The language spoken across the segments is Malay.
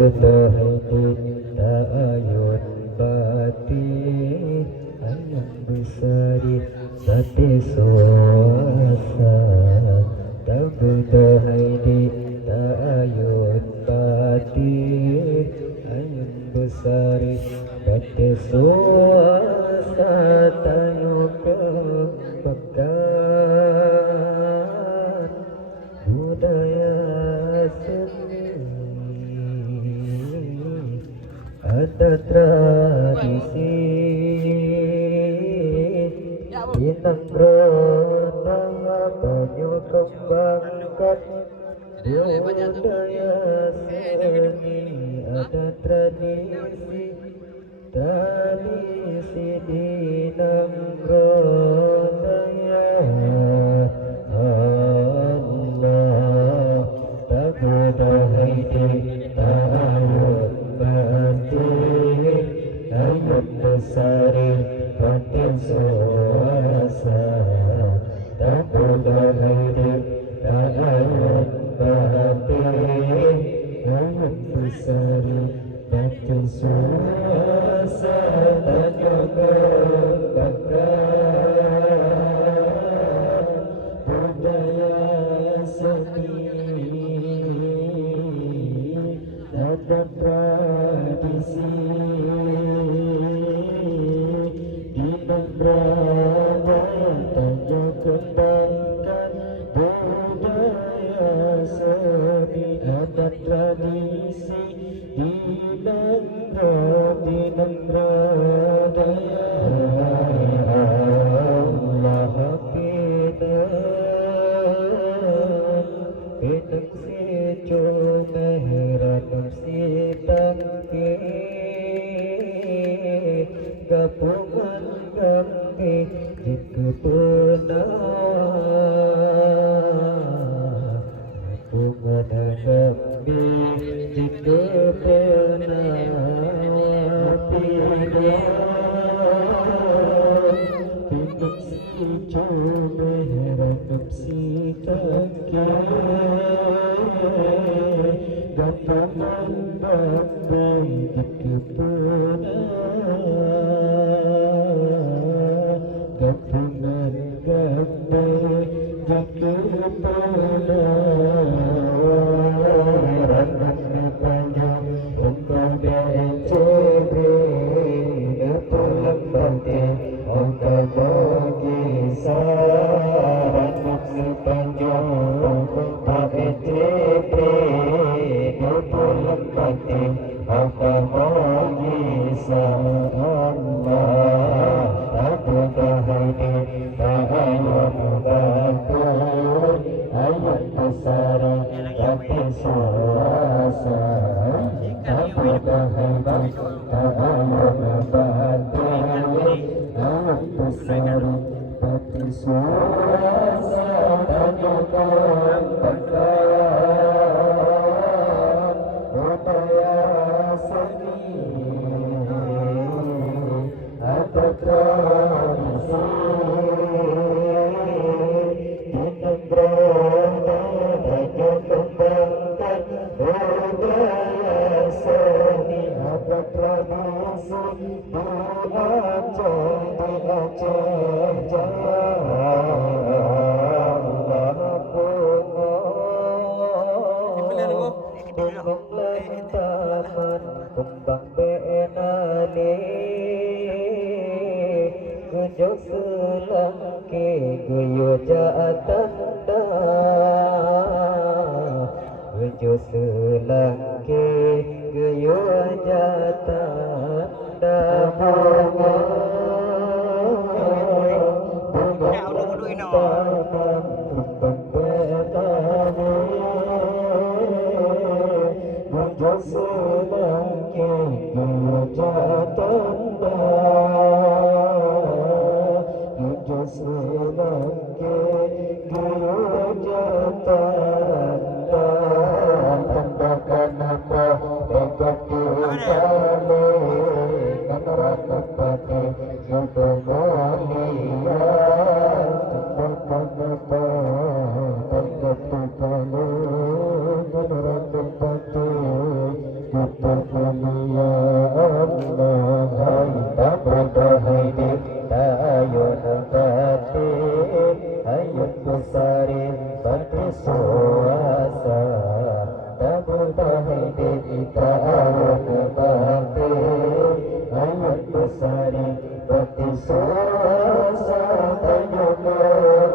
Tabutahdi ta'ayun bati ayam besari bati suasa. Tabutahdi ta'ayun bati ayam besari bati suasa. Tanyuka pekan budaya seni, ada tradisi Inang berenang banyu kembangkan budaya seni, ada tradisi di Nangrodaya. Allah tabudahidi ta'ayun bati ayun besari batin suasa. Tabudahidi ta'ayun bati ayun besari batin suasa. Tanyaga bakar budaya seni, ada tradisi di Nangrodaya. Tanya kembangkan budaya seni, ada tradisi di Nangrodaya. Allah Pinang si Jumeran si Tangki gabungan kami jika pernah, gabungan kami jika pernah Pinang si Jumeran si Tangki gabungan kami jika pernah, gabungan kami jika pernah. Rangan panjang engkau bencebri pulang bante engkau bagi saran. Panjang engkau bencebri pulang bante engkau bagi saran. Tabutahdi ta'ayun bati ayun besari batin suasa. Tabutahdi ta'ayun bati ayun besari batin suasa. Tanyaga bakar budaya seni, ada tradisi di Nangrodaya. Tanya kembangkan budaya seni, ada tradisi di Aceh Jaya. Allah bunga taman kembang benali gujo selangke guyo jatanda, gujo selangke guyo jatanda. Selangke guyo jatanda, gujo selangke guyo jatanda. Tandakan apa dekati kami kanara pati untuk mulia. Tandakan apa dekati kami kanara pati suasana membakar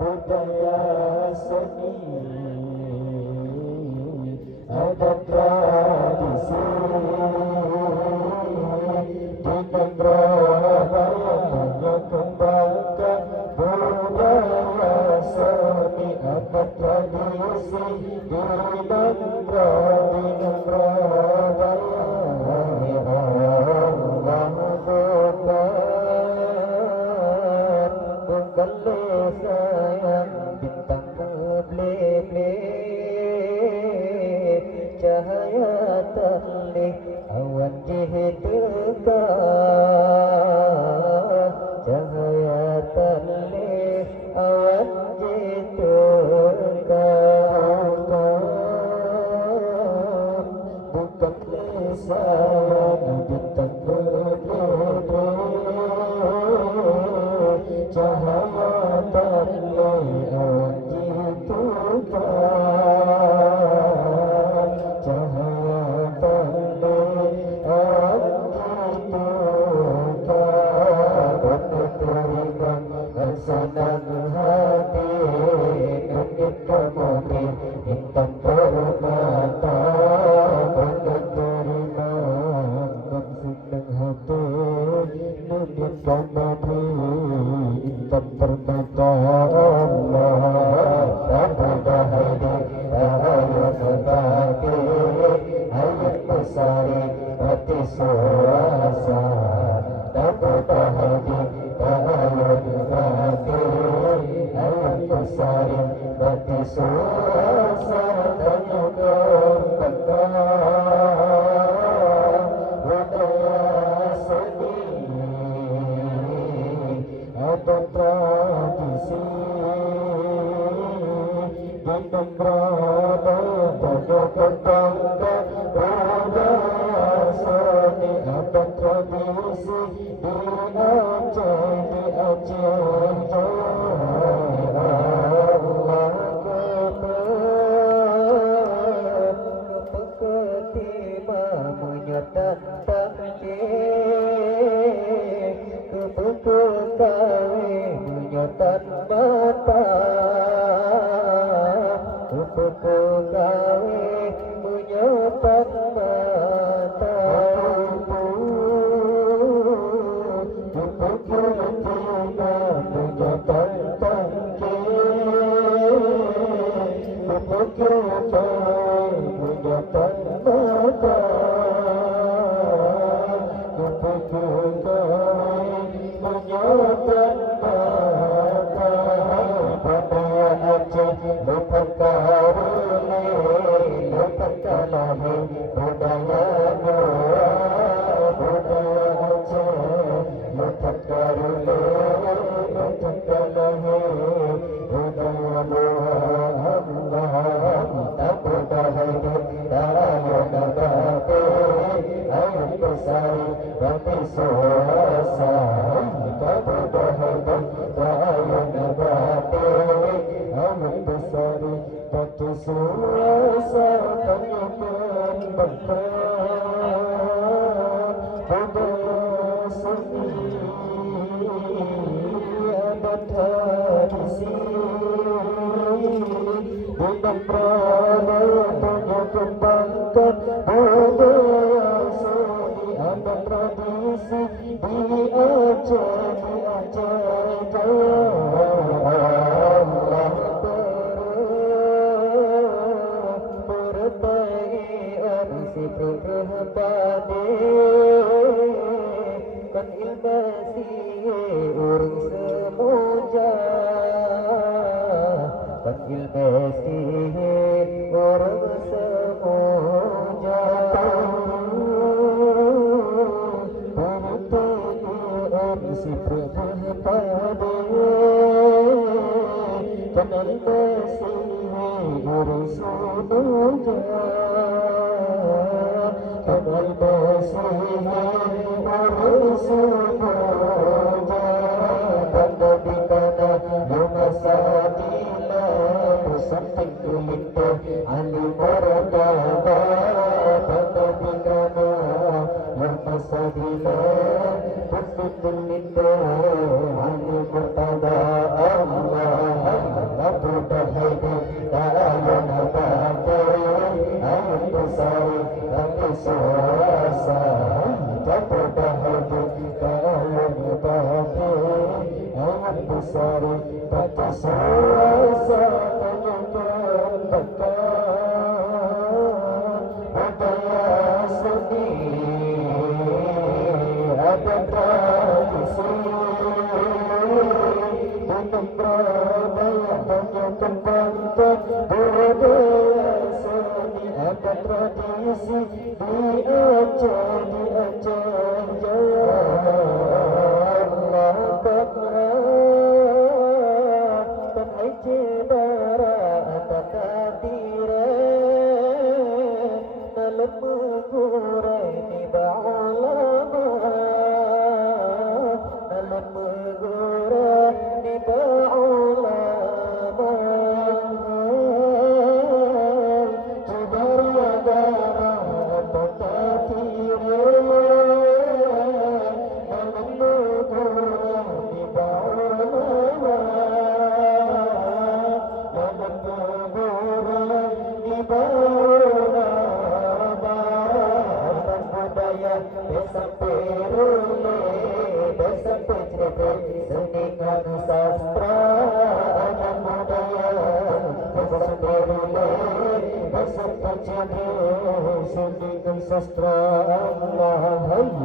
budaya seni, ada tradisi di negara yang kembangkan budaya seni, ada tradisi di negara cahaya terlih awan jihtukar, cahaya terlih awan jihtukar, bukan lisan bintang berlebih, cahaya terlih awan jihtukar, cahaya terlih awan jihtukar, berterikan senang hati nunjuk kemudi intan permata, berterikan senang hati nunjuk kemudi intan permata. Allah tak berdahidi ayat berbagi ayat besari hati suasa, tak berdahidi ayat berbagi ayat besari hati suasa, dan juga bekal budaya seni, ada tradisi di negara yang kembangkan budaya seni, ada tradisi di Aceh Allah kepeketima menyatan takjil, kepekekawi menyatan mata, kepekekawi menyatan mata, kepekekawi menyatan takjil, kepekekawi menyatan mata, kepekekawi menyatan mata, budaya Aceh lupakan karuni, lupakan lahi budaya Nua, budaya Aceh lupakan karuni, lupakan lahi budaya Nua. Allah tak berdahidi ayat nabati ayat besari hati suasa, tak berdahidi ayat nabati ayat besari hati suasa, tanyakan bekal budaya seni, ada tradisi di negara yang kembangkan budaya seni, ada tradisi di Aceh Jaya. Allah berbahagia si berhapade kan ilmasi urang semuja, kan ilmasi urang semuja, berbahagia si berhapade kan ilmasi urang semuja, kan ilmasi urang semuja, tanda bikana yumasatila pusamping kulito alim baradaba, tanda bikana yumasatila suasana kebanggaan budaya seni ada tradisi dengan budaya banyak kembangkan budaya seni ada tradisi di Aceh Jaya Allah Akbar tanah Jebara takatire dalam mengurai ni ba'ulama dalam mengurai ni ba'ulama Jebara darah takatire dalam mengurai ni ba'ulama dalam mengurai ni ba'ulama budaya desa Perule desa Pecrete senikan sastra dan budaya desa Perule desa Pecrete senikan sastra Allah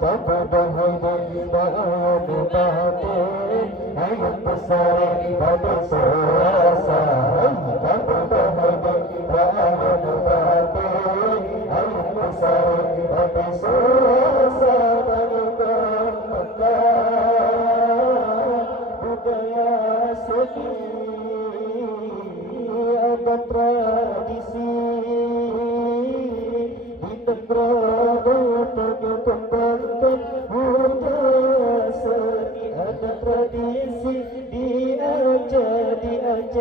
tak pada hayat ba'adu batin ayat besar pada suasa tak pada hayat ba'adu batin ayat besar pada suasana kebanggaan budaya seni ada tradisi di negara terkembangkan budaya seni ada tradisi di Aceh Jaya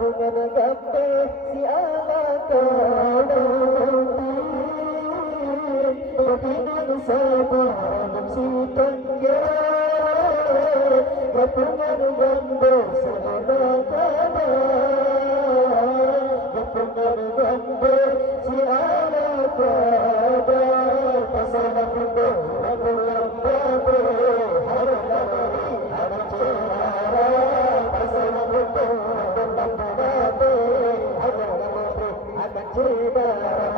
dengan gambe si ala kadang Bapinang sabar si tangga Kapungan gambe si ala kadang Kapungan gambe si ala kadang Pasal nakundo aku yang babe Harap lalari harap cerara Pasal nakundo aku yang babe Harap lalari harap cerara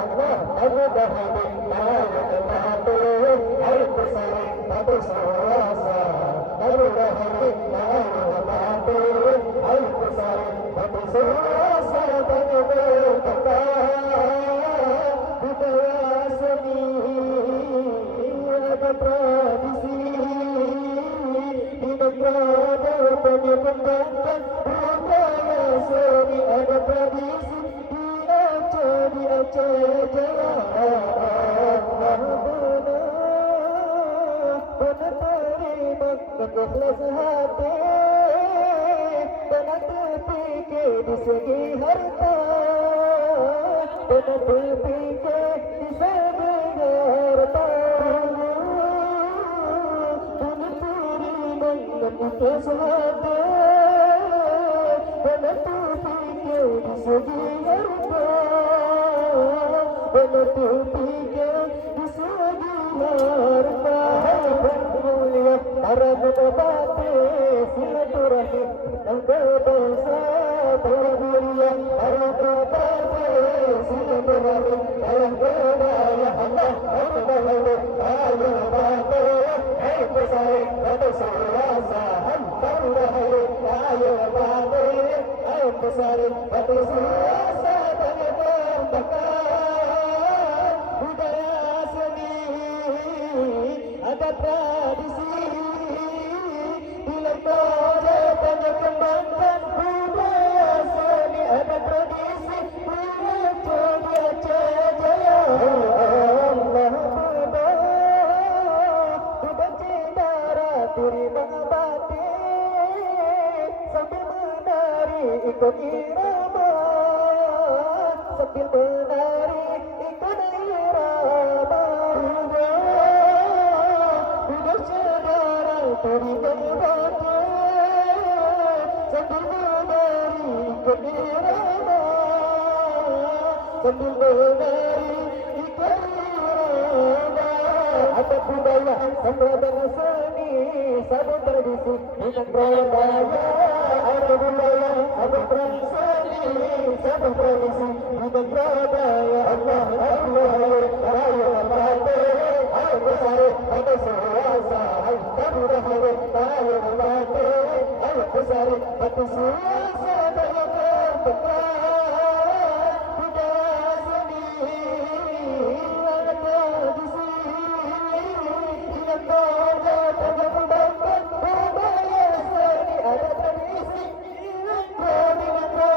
Allah aku bahagia Harap lalari harap bersari Harap serasa Harap lalari harap lalari Harap bersari Harap serasa Tanya berkata budaya seni ada tradisi di negara penyembangkan budaya seni ada tradisi di Aceh Jaya benar terima ikhlas hati benar terfikir di segi harta benar berfikir di segi harta benar terima ikhlas hati benar terfikir di segi harta benar terfikir di segi harta mulia para bupati silaturahim dan berbangsa bermulia para bupati silaturahim dalam budaya Allah Allah ayo bangsa ayo bersari atau serasa hantar dahulu ayo bangsa ayo bersari atau serasa tanya berbakat budaya seni ada tradisi di lembaga banyak kembangkan budaya seni ada tradisi di Aceh Jaya Allah dibenci darah terima batin sambil menari ikut irama sambil menari ikut irama terima batin sambil menari ikut irama sambil menari ikut irama ada budaya sama seni sama tradisi dengan budaya ada budaya sama seni sama tradisi dengan budaya Allah Allah ayo bangsa ayo bersari ayo serasa ayo dahulu ayo bangsa ayo bersari ayo serasa ayo berbakat budaya seni ada tradisi dengan budaya berkembangkan budaya seni ada tradisi dengan budaya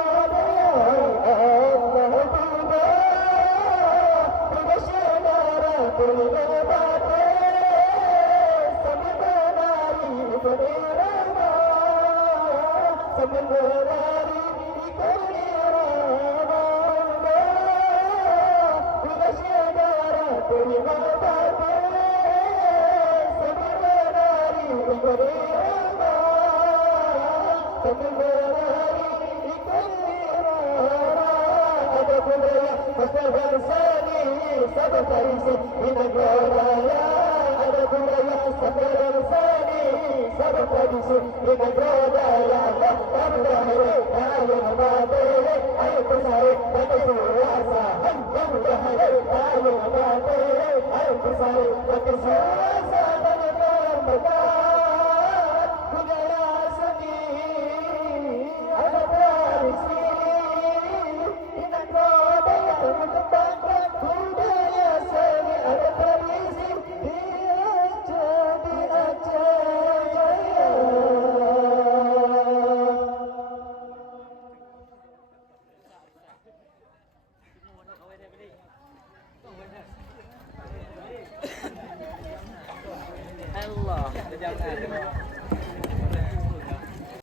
Allah bersaudara berbakti sambil menari ikut irama sambil menari ikut irama bersaudara berbakti sambil menari ikut irama sambil menari ikut irama ada budaya masyarakat seni sama tradisi dengan budaya ada budaya masyarakat seni sama tradisi dengan budaya Allah dahulu ayo bangsa ayo bersari ayo serasa ayo dahulu ayo bangsa ayo bersari ayo serasa